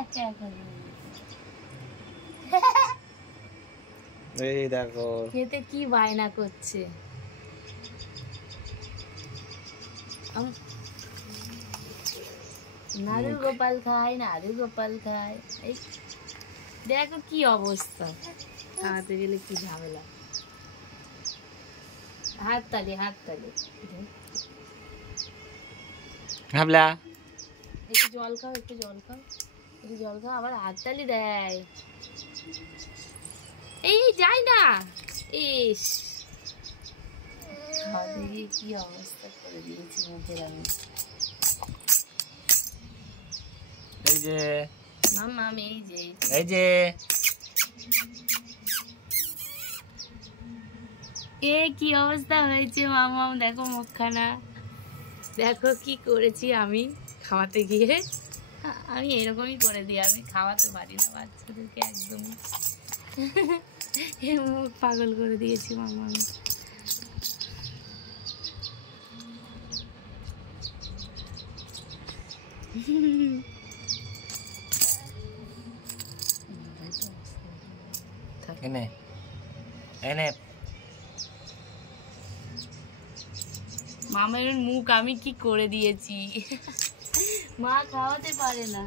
একা একা এই দেখো খেতে কি বায়না করছে। নারু গোপাল খায়, নারু গোপাল খায়। এই দেখো কি অবস্থা, খাওয়াতে গেলে কি ঝামেলা। হাততালি হাততালি। হাবলা একটু জল খাও, একটু জল খাও, একটু জল খাও, আবার হাততালি দেয়। এই যাই না। ইস, খাওয়াতে গিয়ে কি অবস্থা করে দিয়েছি মুখের আমি। এই যে মাম্মাম, এই যে এই যে এ কি অবস্থা হয়েছে মাম্মাম, দেখো মুখখানা, দেখো কি করেছি আমি খাওয়াতে গিয়ে। আমি এরকমই করে দিই, আমি খাওয়াতে পারি না বাচ্চাদেরকে একদমই। মুখ পাগল করে দিয়েছি মাম্মাম। এনে এনে মামের মুখ আমি কি করে দিয়েছি। মা খাওয়াতে পারে না।